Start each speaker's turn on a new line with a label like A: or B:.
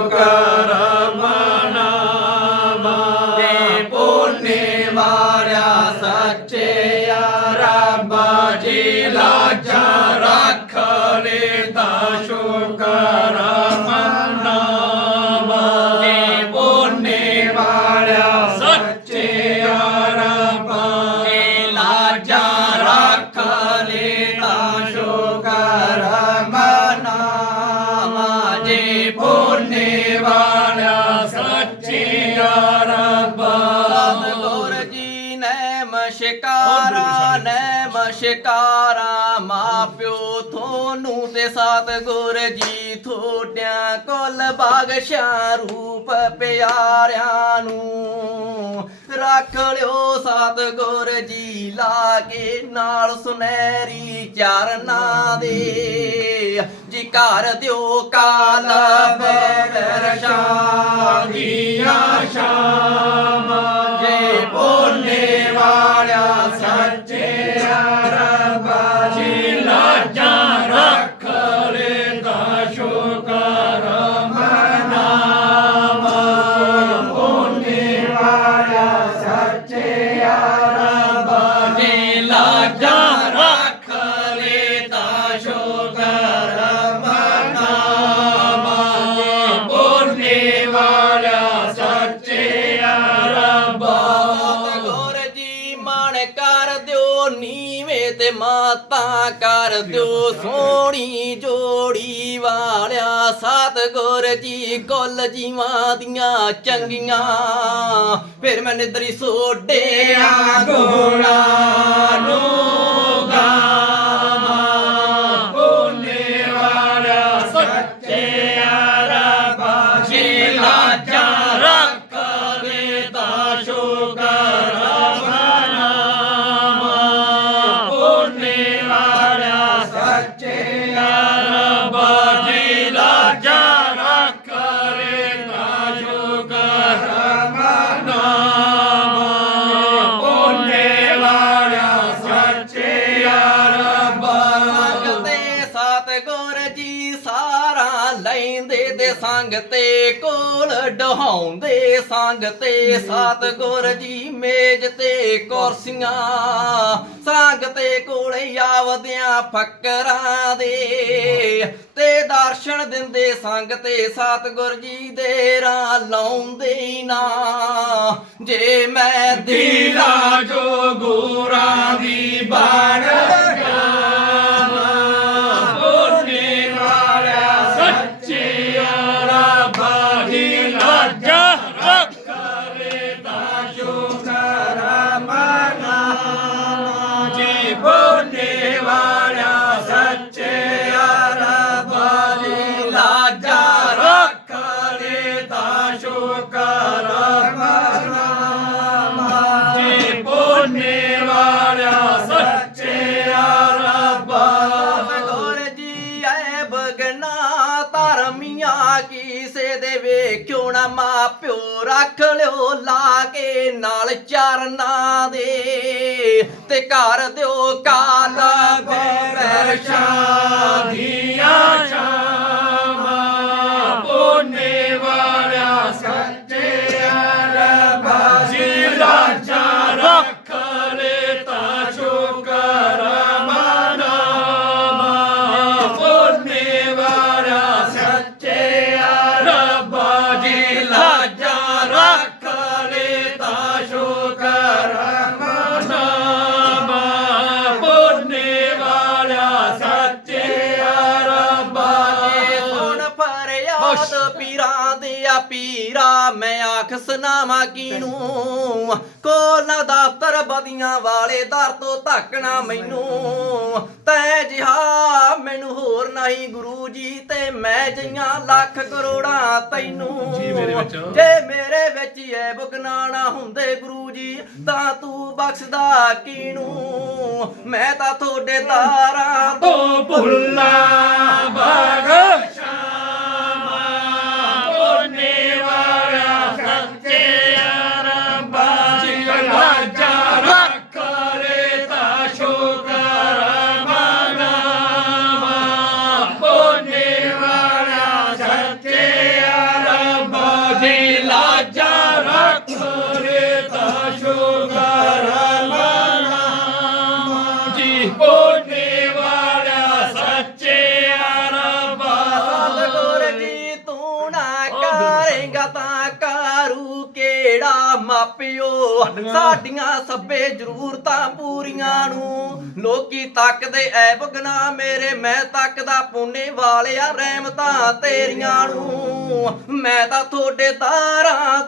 A: ਸ਼ੁਕਰ
B: ਨੇ ਮਸ਼ਕਾਰਾ ਨੇ ਮਸ਼ਕਾਰਾ ਮਾਪਿਓ ਥੋਨੂੰ ਤੇ ਸਤਿਗੁਰ ਜੀ ਥੋੜਿਆਂ ਕੁੱਲ ਬਖਸ਼ਾ ਰੂਪ ਪਿਆਰਿਆਂ ਨੂੰ। ਰੱਖ ਲਿਓ ਸਤਿਗੁਰ ਜੀ ਲਾ ਕੇ ਨਾਲ ਸੁਨਹਿਰੀ ਚਰਨਾਂ ਦੇ। ਜੀ ਘਰ ਦਿਓ ਕਾਲ ਬਰਸ਼ਾ
A: ਦੀਆਂ ਸ਼ਾਮਾਂ
B: ਨੀਵੇਂ ਤੇ ਮਾਤਾ ਕਰ ਦਿਓ ਸੋਹਣੀ ਜੋੜੀ ਵਾਲਿਆ ਸਤਿਗੁਰ ਜੀ ਕੁੱਲ ਜੀਵਾਂ ਦੀਆਂ ਚੰਗੀਆਂ। ਫਿਰ ਮੈਂ ਨਿਦਰੀ ਸੋਡਿਆ ਗੋਣਾ ਨੂੰ ਲੈਂਦੇ ਤੇ ਸੰਗ ਤੇ ਕੋਲ ਡਹਾਉਂਦੇ ਸੰਗ ਤੇ ਸਤਿਗੁਰ ਜੀ ਮੇਜ਼ ਤੇ ਕੁਰਸੀਆਂ ਸੰਗ ਤੇ ਕੋਲੇ ਆਵਦਿਆਂ ਫਕਰਾਂ ਦੇ ਤੇ ਦਰਸ਼ਨ ਦਿੰਦੇ ਸੰਗ ਤੇ ਸਤਿਗੁਰ ਜੀ ਦੇ ਰਾਂ ਲਾਉਂਦੇ ਨਾ। ਜੇ ਮੈਂ ਦਿਲਾ
A: ਜੋ ਗੋਰਾ ਦੀ ਬਣ
B: ਕਿਸੇ ਦੇ ਵੇਖਿਓ ਨਾ ਮਾਪਿਓ ਰੱਖ ਲਿਓ ਲਾ ਕੇ ਨਾਲ ਚਰਨਾਂ ਦੇ ਤੇ ਘਰ ਦਿਓ ਕਾਲ ਬੈਰਸ਼ਾ
A: ਦੀਆਂ ਸ਼ਾਮਾਂ
B: ਫਰਿਆਦ ਪੀਰਾਂ ਦੇ ਆ ਪੀਰਾ ਮੈਂ ਆਖ ਸੁਨਾਵਾਂ ਕੀਨੂੰ? ਕੋਲ ਨਾ ਦਫ਼ਤਰ ਬਦੀਆਂ ਵਾਲੇ ਦਰ ਤੋਂ ਧੱਕਣਾ ਮੈਨੂੰ। ਤੈ ਜਿਹਾ ਮੈਨੂੰ ਹੋਰ ਨਹੀਂ ਗੁਰੂ ਜੀ ਤੇ ਮੈਂ ਜਈਆਂ ਲੱਖ ਕਰੋੜਾਂ ਤੈਨੂੰ।
A: ਜੀ ਮੇਰੇ ਵਿੱਚ।
B: ਐ ਬੁਗਨਾ ਨਾ ਹੁੰਦੇ ਗੁਰੂ ਜੀ ਤਾਂ ਤੂੰ ਬਖਸ਼ਦਾ ਕੀਨੂੰ? ਮੈਂ ਤਾਂ ਤੁਹਾਡੇ ਦਾਰਾਂ ਤੋਂ
A: ਭੁੱਲਾ ਬਖਸ਼ਾਵਾ ਸਾਡੀਆਂ ਸੱਬੇ ਜ਼ਰੂਰਤਾਂ ਪੂਰੀਆਂ ਨੂੰ। ਲੋਕੀ ਤੱਕਦੇ ਐ ਬਗਨਾ ਮੇਰੇ, ਮੈਂ ਤੱਕਦਾ ਪੁੰਨੇ ਵਾਲਿਆ ਰਹਿਮਤਾਂ ਤੇਰੀਆਂ ਨੂੰ। ਮੈਂ ਤਾਂ ਤੁਹਾਡੇ ਤਾਰਾਂ